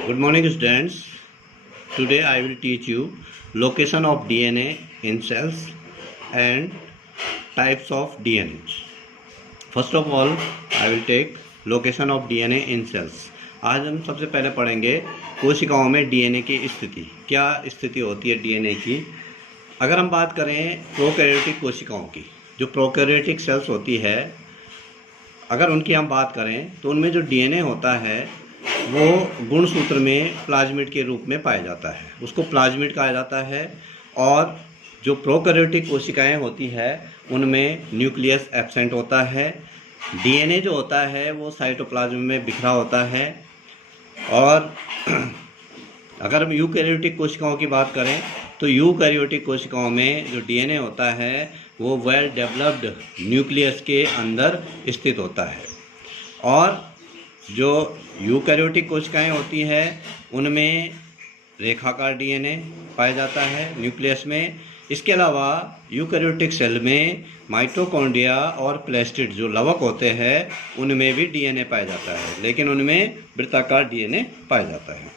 Good morning, students. Today I will teach you location of DNA in cells and types of DNA. First of all, I will take location of DNA in cells. आज हम सबसे पहले पढ़ेंगे कोशिकाओं में DNA की स्थिति। क्या स्थिति होती है डीएनए की? अगर हम बात करें प्रोकैरियोटिक कोशिकाओं की, जो प्रोकैरियोटिक सेल्स होती है, अगर उनकी हम बात करें तो उनमें जो डीएनए होता है वो गुणसूत्र में प्लाज्मिड के रूप में पाया जाता है, उसको प्लाज्मिड कहा जाता है। और जो प्रोकैरियोटिक कोशिकाएं होती है उनमें न्यूक्लियस एब्सेंट होता है। डीएनए जो होता है वो साइटोप्लाज्म में बिखरा होता है। और अगर हम यूकैरियोटिक कोशिकाओं की बात करें तो यूकैरियोटिक कोशिकाओं में जो डीएनए होता है वो वेल डेवलप्ड न्यूक्लियस के अंदर स्थित होता है। और जो यूकैरियोटिक कोशिकाएं होती हैं उनमें रेखाकार डीएनए पाया जाता है न्यूक्लियस में। इसके अलावा यूकैरियोटिक सेल में माइटोकॉन्ड्रिया और प्लास्टिड जो लवक होते हैं उनमें भी डीएनए पाया जाता है, लेकिन उनमें वृत्ताकार डीएनए पाया जाता है।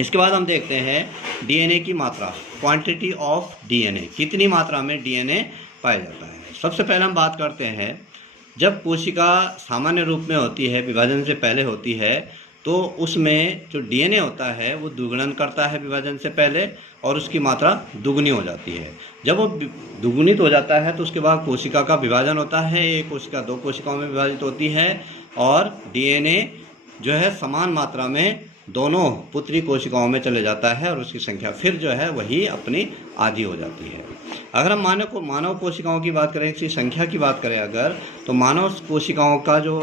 इसके बाद हम देखते हैं डीएनए की मात्रा, क्वांटिटी ऑफ डीएनए, कितनी मात्रा में डीएनए पाया जाता है। सबसे पहले हम बात करते हैं जब कोशिका सामान्य रूप में होती है, विभाजन से पहले होती है, तो उसमें जो डीएनए होता है वो द्विगुणन करता है विभाजन से पहले और उसकी मात्रा दुगनी हो जाती है। जब वो दुगुनित हो जाता है तो उसके बाद कोशिका का विभाजन होता है। एक कोशिका दो कोशिकाओं में विभाजित होती है और डीएनए जो है समान मात्रा में दोनों पुत्री कोशिकाओं में चले जाता है और उसकी संख्या फिर जो है वही अपनी आधी हो जाती है। अगर हम मानव कोशिकाओं की बात करें, इसकी संख्या की बात करें अगर, तो मानव कोशिकाओं का जो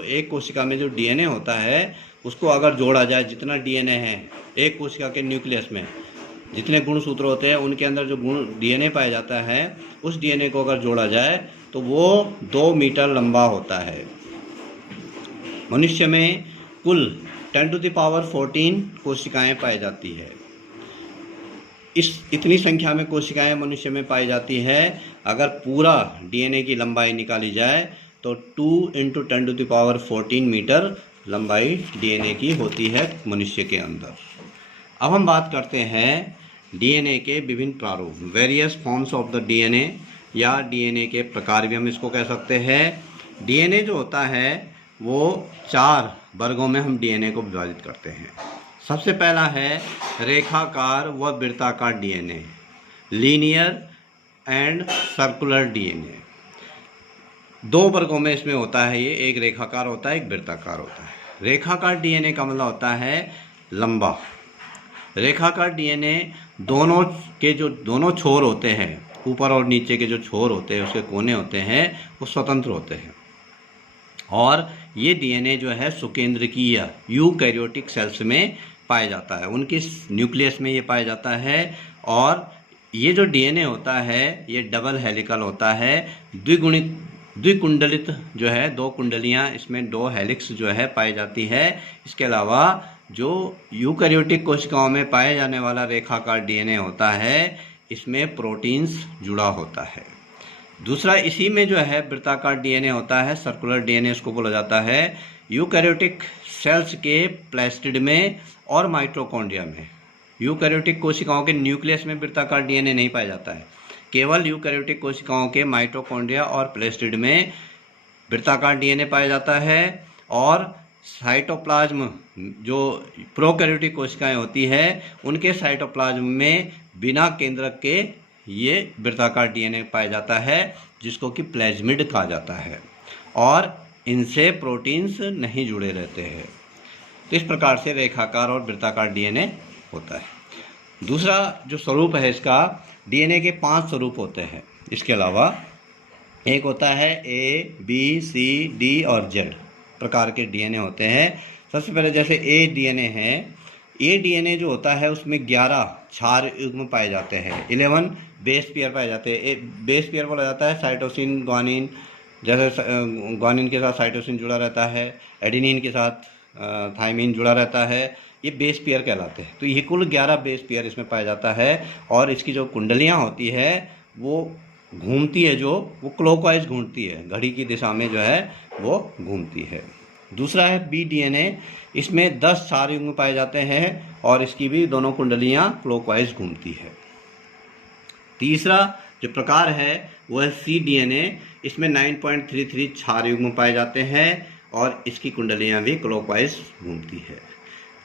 एक कोशिका में जो डीएनए होता है उसको अगर जोड़ा जाए, जितना डीएनए है एक कोशिका के न्यूक्लियस में, जितने गुणसूत्र होते हैं उनके अंदर जो गुण डीएनए पाया जाता है, उस डीएनए को अगर जोड़ा जाए तो वो 2 मीटर लंबा होता है। मनुष्य में कुल 10⁻14 कोशिकाएं पाई जाती है। इतनी संख्या में कोशिकाएं मनुष्य में पाई जाती है। अगर पूरा डीएनए की लंबाई निकाली जाए तो 2 × 10⁻14 मीटर लंबाई डीएनए की होती है मनुष्य के अंदर। अब हम बात करते हैं डीएनए के विभिन्न प्रारूप, various forms of the DNA, या डीएनए के प्रकार भी हम इसको कह सकते हैं। डीएनए जो होता है वो 4 वर्गों में हम डीएनए को विभाजित करते हैं। सबसे पहला है रेखाकार व वृत्ताकार DNA, linear and circular DNA. 2 वर्गों में इसमें होता है ये, एक रेखाकार होता है, एक वृत्ताकार होता है। रेखाकार डीएनए का मतलब होता है लंबा। रेखाकार डीएनए दोनों के जो दोनों छोर होते हैं, ऊपर और नीचे के जो छोर होते हैं, उसके कोने होते हैं, वो स्वतंत्र होते हैं। और ये डीएनए जो है सुकेंद्रकीय यूकैरियोटिक सेल्स में पाया जाता है, उनके न्यूक्लियस में ये पाया जाता है। और ये जो डीएनए होता है ये डबल हेलिकल होता है, द्विकुंडलित जो है, 2 कुंडलियां, इसमें 2 हेलिक्स जो है पाई जाती है। इसके अलावा जो यूकैरियोटिक कोशिकाओं में पाए जाने वाला रेखाकार डीएनए होता है इसमें प्रोटीन्स जुड़ा होता है। दूसरा इसी में जो है वृत्ताकार डीएनए होता है, सर्कुलर डीएनए इसको बोला जाता है। यूकैरियोटिक सेल्स के प्लास्टिड में और माइटोकॉन्ड्रिया में, यूकैरियोटिक कोशिकाओं के न्यूक्लियस में वृत्ताकार डीएनए नहीं पाया जाता है, केवल यूकैरियोटिक कोशिकाओं के माइटोकॉन्ड्रिया और प्लास्टिड में वृत्ताकार डीएनए पाया जाता है। और साइटोप्लाज्म जो प्रोकैरियोटिक कोशिकाएं होती है उनके साइटोप्लाज्म में बिना केंद्रक के ये वृत्ताकार डीएनए पाया जाता है, जिसको कि प्लाज्मिड कहा जाता है। और इनसे प्रोटीन्स नहीं जुड़े रहते हैं। तो इस प्रकार से रेखाकार और वृत्ताकार डीएनए होता है। दूसरा जो स्वरूप है इसका, डीएनए के 5 स्वरूप होते हैं। इसके अलावा एक होता है A, B, C, D और Z प्रकार के डीएनए होते हैं। सबसे पहले जैसे ए डीएनए है, ए डीएनए जो होता है उसमें 11 क्षार युग्म पाए जाते हैं, 11 बेस पेयर पाए जाते हैं। बेस पेयर बोला जाता है साइटोसिन ग्वानिन, जैसे ग्वानिन के साथ साइटोसिन जुड़ा रहता है, एडेनिन के साथ थाइमिन जुड़ा रहता है, ये बेस पेयर कहलाते हैं। तो ये कुल 11 बेस पेयर इसमें पाया जाता है। और इसकी जो कुंडलियाँ होती है वो घूमती है, जो वो क्लॉकवाइज घूमती है, घड़ी की दिशा में जो है वो घूमती है। दूसरा है बी डीएनए, इसमें 10 क्षार युग्म पाए जाते हैं और इसकी भी दोनों कुंडलियां क्लॉकवाइज घूमती है। तीसरा जो प्रकार है वो है सी डीएनए, इसमें 9.33 क्षार युग्म पाए जाते हैं और इसकी कुंडलियां भी क्लॉकवाइज घूमती है।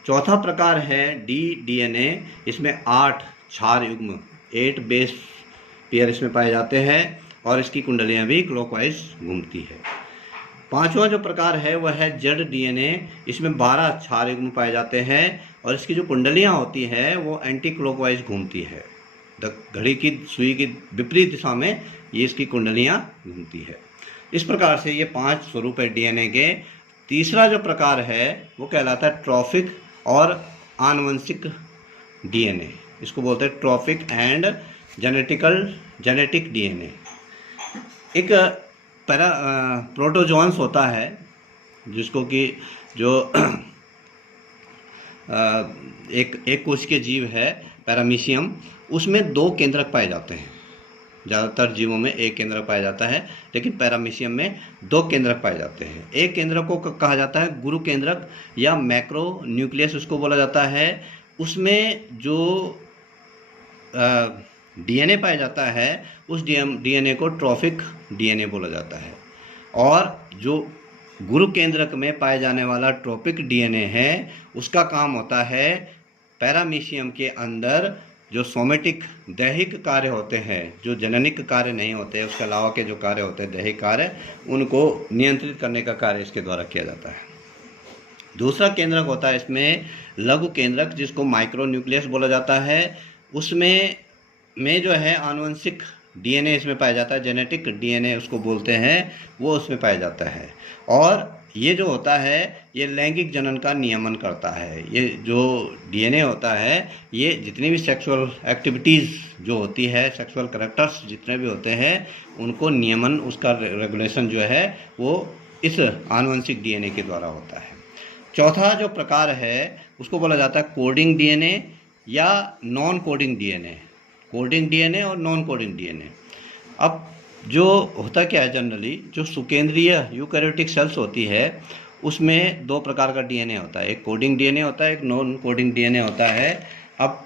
चौथा प्रकार है डी डीएनए, इसमें 8 क्षार युग्म 8 बेस पेयर इसमें पाए जाते हैं और इसकी कुंडलियां भी क्लॉकवाइज घूमती है। पांचवा जो प्रकार है वह है जेड डीएनए, इसमें 12 क्षार युग्म पाए जाते हैं और इसकी जो कुंडलियां होती है वो एंटी क्लॉकवाइज घूमती है, घड़ी की सुई की विपरीत दिशा में ये इसकी कुंडलियां घूमती है। इस प्रकार से ये 5 स्वरूप है डीएनए के। तीसरा जो प्रकार है वो कहलाता है ट्रॉफिक और आनुवंशिक डीएनए, इसको बोलते हैं ट्रॉफिक एंड जेनेटिक डीएनए। एक प्रोटोजोन्स होता है जिसको कि जो एक कोशिकीय जीव है पैरामीशियम, उसमें 2 केंद्रक पाए जाते हैं। ज़्यादातर जीवों में एक केंद्रक पाया जाता है, लेकिन पैरामीशियम में 2 केंद्रक पाए जाते हैं। एक केंद्रक को कहा जाता है गुरु केंद्रक या मैक्रो न्यूक्लियस उसको बोला जाता है। उसमें जो डीएनए पाया जाता है उस डीएनए को ट्रॉफिक डीएनए बोला जाता है। और जो गुरु केंद्रक में पाए जाने वाला ट्रॉपिक डीएनए है उसका काम होता है पैरामीशियम के अंदर जो सोमेटिक दैहिक कार्य होते हैं, जो जननिक कार्य नहीं होते, उसके अलावा के जो कार्य होते हैं दैहिक कार्य, उनको नियंत्रित करने का कार्य इसके द्वारा किया जाता है। दूसरा केंद्रक होता है इसमें लघु केंद्रक, जिसको माइक्रो न्यूक्लियस बोला जाता है। उसमें जो है आनुवंशिक डीएनए इसमें पाया जाता है, जेनेटिक डीएनए उसको बोलते हैं, वो उसमें पाया जाता है। और ये जो होता है ये लैंगिक जनन का नियमन करता है। ये जो डीएनए होता है ये जितनी भी सेक्सुअल एक्टिविटीज़ जो होती है, सेक्सुअल कैरेक्टर्स जितने भी होते हैं, उनको नियमन, उसका रेगुलेशन जो है वो इस आनुवंशिक डीएनए के द्वारा होता है। चौथा जो प्रकार है उसको बोला जाता है कोडिंग डीएनए या non coding DNA. Coding DNA और नॉन कोडिंग डीएनए। अब जो होता क्या है, जनरली जो सुकेंद्रीय यूकैरियोटिक सेल्स होती है उसमें 2 प्रकार का डीएनए होता है, एक कोडिंग डीएनए होता है, एक नॉन कोडिंग डीएनए होता है। अब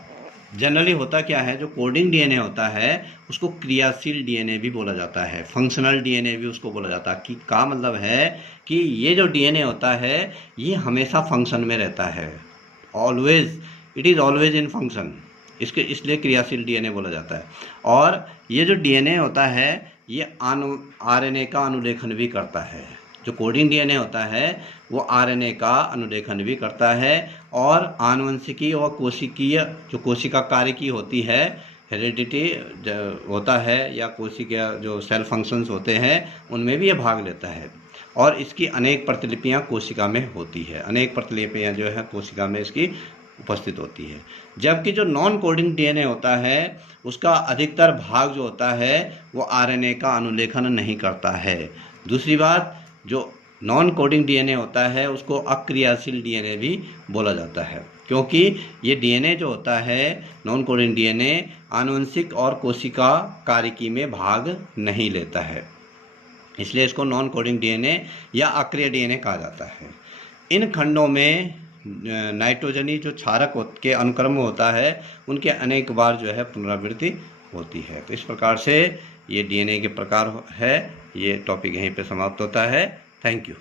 जनरली होता क्या है, जो कोडिंग डीएनए होता है उसको क्रियाशील डीएनए भी बोला जाता है, फंक्शनल डीएनए भी उसको बोला जाता है। कि का मतलब है कि ये जो डीएनए होता है ये हमेशा फंक्शन में रहता है, always, it is always in function, इसलिए क्रियाशील डीएनए बोला जाता है। और ये जो डीएनए होता है ये आरएनए का अनुलेखन भी करता है। जो कोडिंग डीएनए होता है वो आरएनए का अनुलेखन भी करता है और आनुवंशिकी और कोशिकीय जो कोशिका कार्य की होती है, हेरिडिटी होता है, या कोशिका जो सेल फंक्शंस होते हैं उनमें भी ये भाग लेता है। और इसकी अनेक प्रतिलिपियां कोशिका में होती है, अनेक प्रतिलिपियां जो है कोशिका में इसकी उपस्थित होती है। जबकि जो नॉन कोडिंग डीएनए होता है उसका अधिकतर भाग जो होता है वो आरएनए का अनुलेखन नहीं करता है। दूसरी बात, जो नॉन कोडिंग डीएनए होता है उसको अक्रियाशील डीएनए भी बोला जाता है, क्योंकि ये डीएनए जो होता है नॉन कोडिंग डीएनए आनुवंशिक और कोशिका कार्यकी में भाग नहीं लेता है, इसलिए इसको नॉन कोडिंग डीएनए या अक्रिय डीएनए कहा जाता है। इन खंडों में नाइट्रोजनी जो क्षारक के अनुक्रम होता है उनके अनेक बार जो है पुनरावृत्ति होती है। तो इस प्रकार से ये डीएनए के प्रकार है। ये टॉपिक यहीं पे समाप्त होता है। Thank you.